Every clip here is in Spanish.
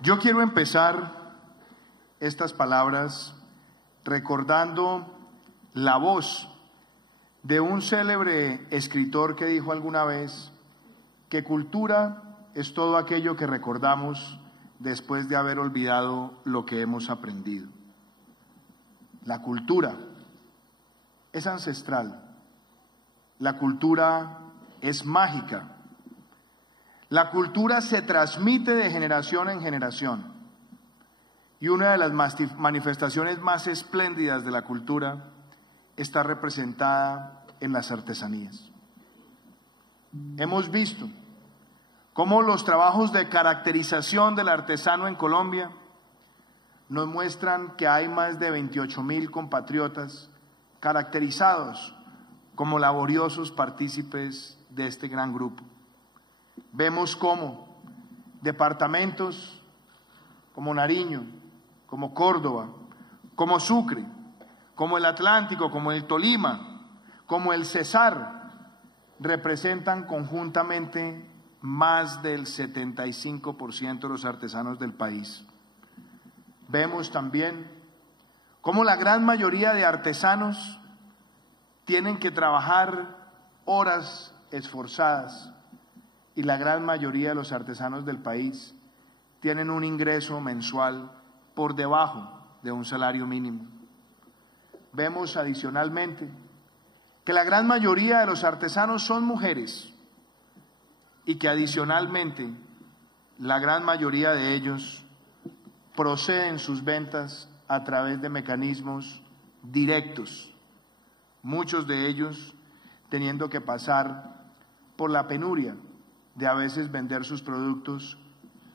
Yo quiero empezar estas palabras recordando la voz de un célebre escritor que dijo alguna vez que cultura es todo aquello que recordamos después de haber olvidado lo que hemos aprendido. La cultura es ancestral, la cultura es mágica. La cultura se transmite de generación en generación y una de las manifestaciones más espléndidas de la cultura está representada en las artesanías. Hemos visto cómo los trabajos de caracterización del artesano en Colombia nos muestran que hay más de 28.000 compatriotas caracterizados como laboriosos partícipes de este gran grupo. Vemos cómo departamentos como Nariño, como Córdoba, como Sucre, como el Atlántico, como el Tolima, como el Cesar, representan conjuntamente más del 75% de los artesanos del país. Vemos también cómo la gran mayoría de artesanos tienen que trabajar horas esforzadas y la gran mayoría de los artesanos del país tienen un ingreso mensual por debajo de un salario mínimo. Vemos adicionalmente que la gran mayoría de los artesanos son mujeres y que adicionalmente la gran mayoría de ellos proceden sus ventas a través de mecanismos directos, muchos de ellos teniendo que pasar por la penuria de a veces vender sus productos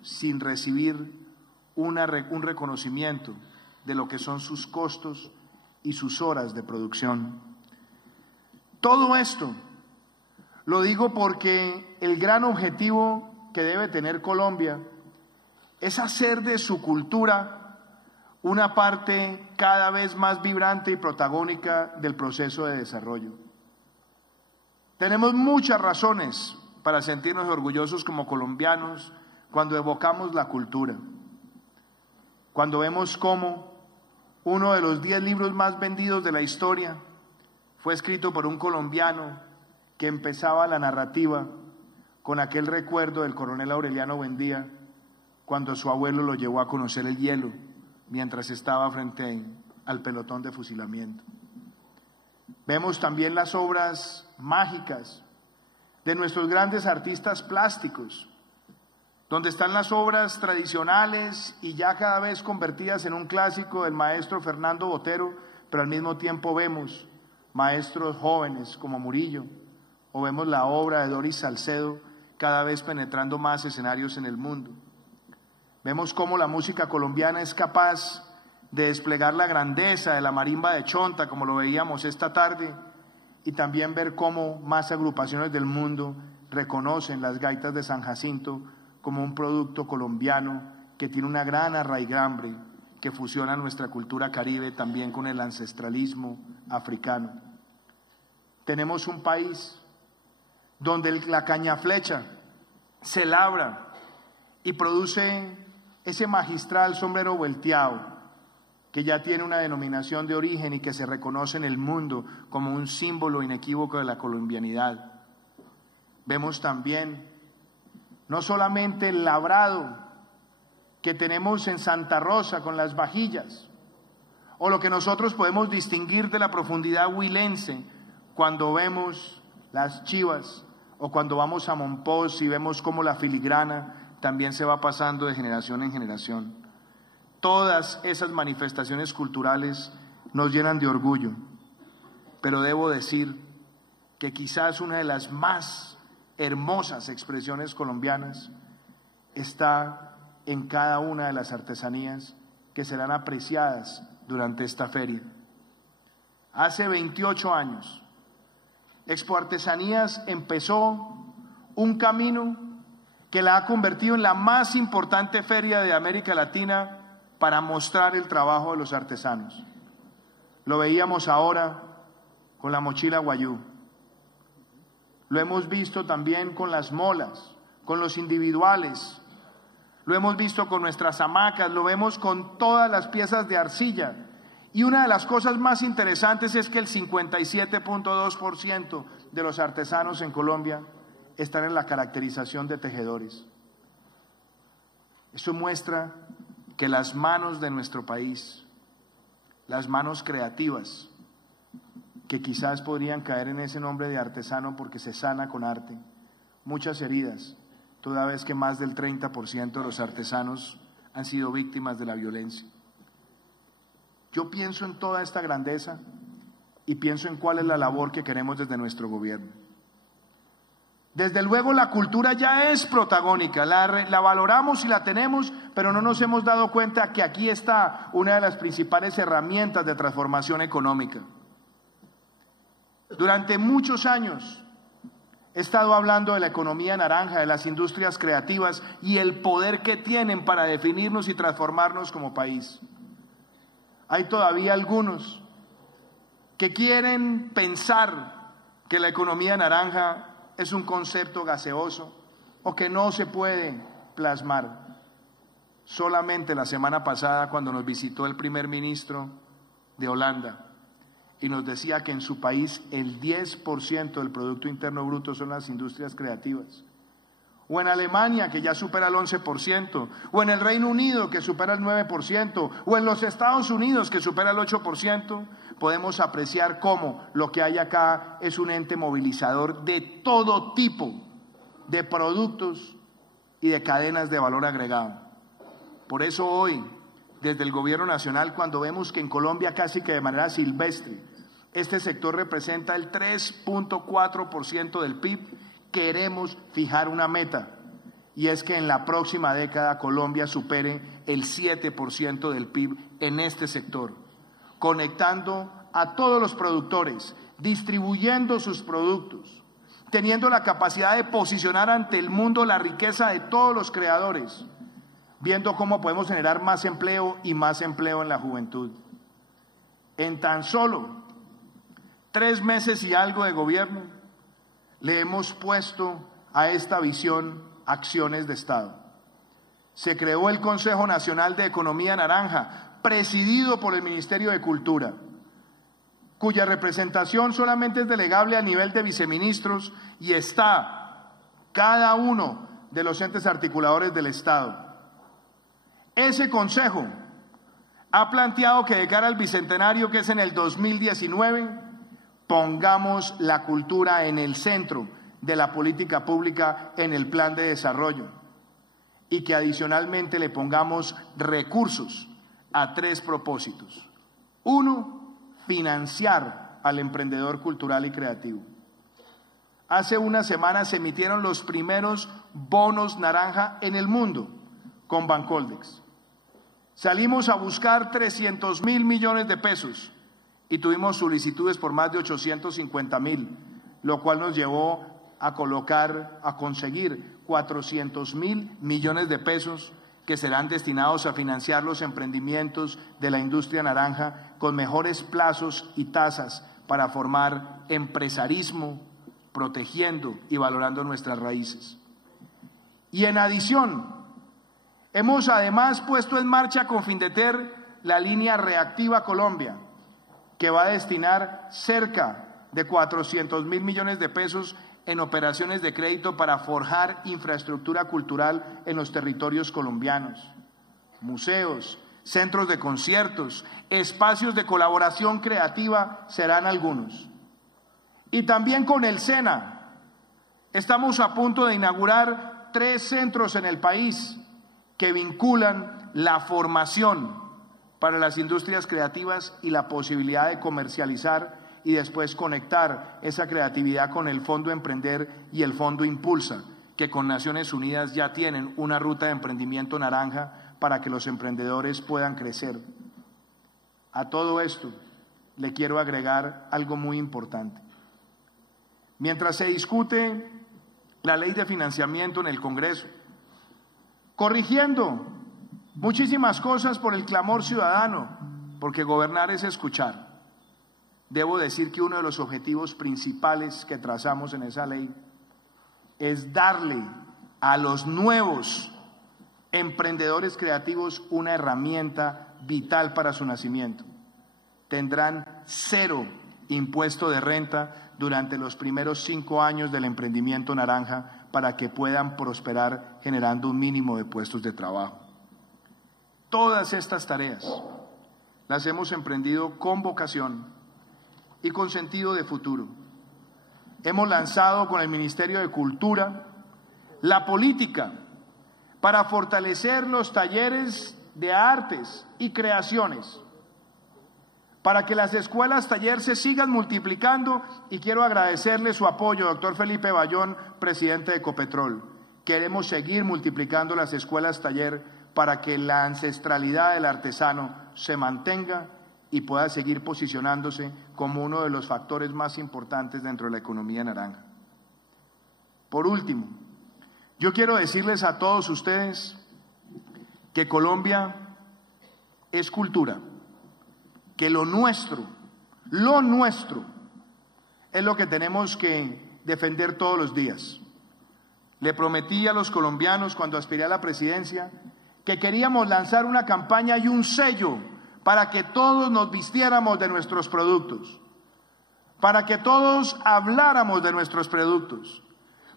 sin recibir un reconocimiento de lo que son sus costos y sus horas de producción. Todo esto lo digo porque el gran objetivo que debe tener Colombia es hacer de su cultura una parte cada vez más vibrante y protagónica del proceso de desarrollo. Tenemos muchas razones para sentirnos orgullosos como colombianos cuando evocamos la cultura, cuando vemos cómo uno de los 10 libros más vendidos de la historia fue escrito por un colombiano que empezaba la narrativa con aquel recuerdo del coronel Aureliano Buendía cuando su abuelo lo llevó a conocer el hielo mientras estaba frente al pelotón de fusilamiento. Vemos también las obras mágicas de nuestros grandes artistas plásticos, donde están las obras tradicionales y ya cada vez convertidas en un clásico del maestro Fernando Botero, pero al mismo tiempo vemos maestros jóvenes como Murillo, o vemos la obra de Doris Salcedo cada vez penetrando más escenarios en el mundo. Vemos cómo la música colombiana es capaz de desplegar la grandeza de la marimba de Chonta, como lo veíamos esta tarde, y también ver cómo más agrupaciones del mundo reconocen las gaitas de San Jacinto como un producto colombiano que tiene una gran arraigambre, que fusiona nuestra cultura caribe también con el ancestralismo africano. Tenemos un país donde la caña flecha se labra y produce ese magistral sombrero volteado, que ya tiene una denominación de origen y que se reconoce en el mundo como un símbolo inequívoco de la colombianidad. Vemos también no solamente el labrado que tenemos en Santa Rosa con las vajillas, o lo que nosotros podemos distinguir de la profundidad huilense cuando vemos las chivas, o cuando vamos a Monpós y vemos cómo la filigrana también se va pasando de generación en generación. Todas esas manifestaciones culturales nos llenan de orgullo, pero debo decir que quizás una de las más hermosas expresiones colombianas está en cada una de las artesanías que serán apreciadas durante esta feria. Hace 28 años, Expo Artesanías empezó un camino que la ha convertido en la más importante feria de América Latina para mostrar el trabajo de los artesanos. Lo veíamos ahora con la mochila guayú. Lo hemos visto también con las molas, con los individuales. Lo hemos visto con nuestras hamacas, lo vemos con todas las piezas de arcilla. Y una de las cosas más interesantes es que el 57.2% de los artesanos en Colombia están en la caracterización de tejedores. Eso muestra que las manos de nuestro país, las manos creativas, que quizás podrían caer en ese nombre de artesano porque se sana con arte, muchas heridas, toda vez que más del 30% de los artesanos han sido víctimas de la violencia. Yo pienso en toda esta grandeza y pienso en cuál es la labor que queremos desde nuestro gobierno. Desde luego la cultura ya es protagónica, la valoramos y la tenemos, pero no nos hemos dado cuenta que aquí está una de las principales herramientas de transformación económica. Durante muchos años he estado hablando de la economía naranja, de las industrias creativas y el poder que tienen para definirnos y transformarnos como país. Hay todavía algunos que quieren pensar que la economía naranja es un concepto gaseoso o que no se puede plasmar. Solamente la semana pasada, cuando nos visitó el primer ministro de Holanda y nos decía que en su país el 10% del Producto Interno Bruto son las industrias creativas, o en Alemania, que ya supera el 11%, o en el Reino Unido, que supera el 9%, o en los Estados Unidos, que supera el 8%, podemos apreciar cómo lo que hay acá es un ente movilizador de todo tipo de productos y de cadenas de valor agregado. Por eso hoy, desde el Gobierno Nacional, cuando vemos que en Colombia casi que de manera silvestre, este sector representa el 3.4% del PIB, queremos fijar una meta, y es que en la próxima década Colombia supere el 7% del PIB en este sector, conectando a todos los productores, distribuyendo sus productos, teniendo la capacidad de posicionar ante el mundo la riqueza de todos los creadores, viendo cómo podemos generar más empleo y más empleo en la juventud. En tan solo 3 meses y algo de gobierno, le hemos puesto a esta visión acciones de Estado. Se creó el Consejo Nacional de Economía Naranja, presidido por el Ministerio de Cultura, cuya representación solamente es delegable a nivel de viceministros y está cada uno de los entes articuladores del Estado. Ese consejo ha planteado que de cara al bicentenario, que es en el 2019, pongamos la cultura en el centro de la política pública en el plan de desarrollo y que adicionalmente le pongamos recursos a 3 propósitos. 1, financiar al emprendedor cultural y creativo. Hace unas semanas se emitieron los primeros bonos naranja en el mundo con Bancoldex. Salimos a buscar 300.000 millones de pesos y tuvimos solicitudes por más de 850.000, lo cual nos llevó a conseguir 400.000 millones de pesos que serán destinados a financiar los emprendimientos de la industria naranja con mejores plazos y tasas para formar empresarismo, protegiendo y valorando nuestras raíces. Y en adición, hemos además puesto en marcha con Findeter la línea Reactiva Colombia, que va a destinar cerca de 400.000 millones de pesos en operaciones de crédito para forjar infraestructura cultural en los territorios colombianos. Museos, centros de conciertos, espacios de colaboración creativa serán algunos. Y también con el SENA, estamos a punto de inaugurar 3 centros en el país que vinculan la formación para las industrias creativas y la posibilidad de comercializar y después conectar esa creatividad con el Fondo Emprender y el Fondo Impulsa, que con Naciones Unidas ya tienen una ruta de emprendimiento naranja para que los emprendedores puedan crecer. A todo esto le quiero agregar algo muy importante. Mientras se discute la ley de financiamiento en el Congreso, corrigiendo muchísimas cosas por el clamor ciudadano, porque gobernar es escuchar. debo decir que uno de los objetivos principales que trazamos en esa ley es darle a los nuevos emprendedores creativos una herramienta vital para su nacimiento. Tendrán 0 impuesto de renta durante los primeros 5 años del emprendimiento naranja para que puedan prosperar generando un mínimo de puestos de trabajo. Todas estas tareas las hemos emprendido con vocación y con sentido de futuro. Hemos lanzado con el Ministerio de Cultura la política para fortalecer los talleres de artes y creaciones, para que las escuelas taller se sigan multiplicando, y quiero agradecerle su apoyo, doctor Felipe Bayón, presidente de Ecopetrol. Queremos seguir multiplicando las escuelas taller para que la ancestralidad del artesano se mantenga y pueda seguir posicionándose como uno de los factores más importantes dentro de la economía naranja. Por último, yo quiero decirles a todos ustedes que Colombia es cultura, que lo nuestro es lo que tenemos que defender todos los días. Le prometí a los colombianos cuando aspiré a la presidencia que queríamos lanzar una campaña y un sello para que todos nos vistiéramos de nuestros productos, para que todos habláramos de nuestros productos,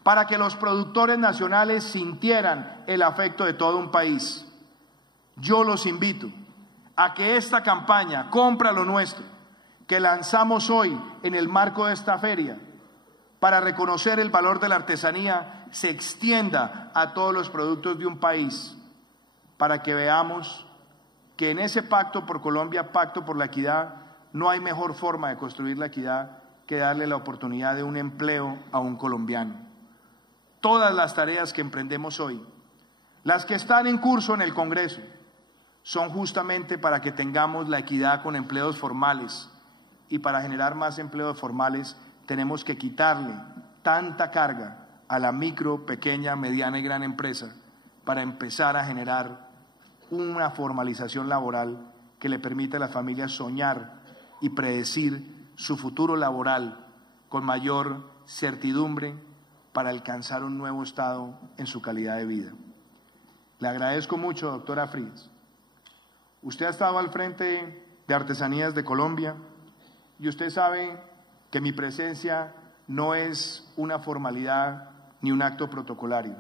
para que los productores nacionales sintieran el afecto de todo un país. Yo los invito a que esta campaña, Compra lo Nuestro, que lanzamos hoy en el marco de esta feria, para reconocer el valor de la artesanía, se extienda a todos los productos de un país, para que veamos que en ese pacto por Colombia, pacto por la equidad, no hay mejor forma de construir la equidad que darle la oportunidad de un empleo a un colombiano. Todas las tareas que emprendemos hoy, las que están en curso en el Congreso, son justamente para que tengamos la equidad con empleos formales, y para generar más empleos formales tenemos que quitarle tanta carga a la micro, pequeña, mediana y gran empresa para empezar a generar una formalización laboral que le permita a las familias soñar y predecir su futuro laboral con mayor certidumbre para alcanzar un nuevo estado en su calidad de vida. Le agradezco mucho, doctora Frías. Usted ha estado al frente de Artesanías de Colombia y usted sabe que mi presencia no es una formalidad ni un acto protocolario.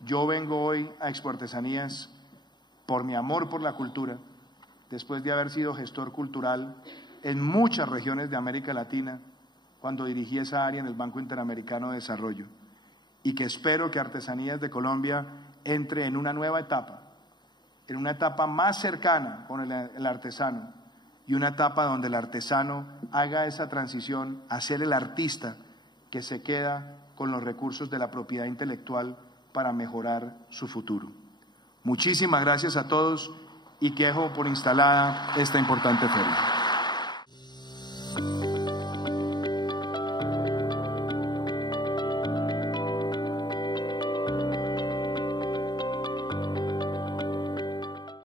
Yo vengo hoy a Expo Artesanías por mi amor por la cultura, después de haber sido gestor cultural en muchas regiones de América Latina, cuando dirigí esa área en el Banco Interamericano de Desarrollo, y que espero que Artesanías de Colombia entre en una nueva etapa, en una etapa más cercana con el artesano, y una etapa donde el artesano haga esa transición a ser el artista que se queda con los recursos de la propiedad intelectual para mejorar su futuro. Muchísimas gracias a todos y quejo por instalada esta importante feria.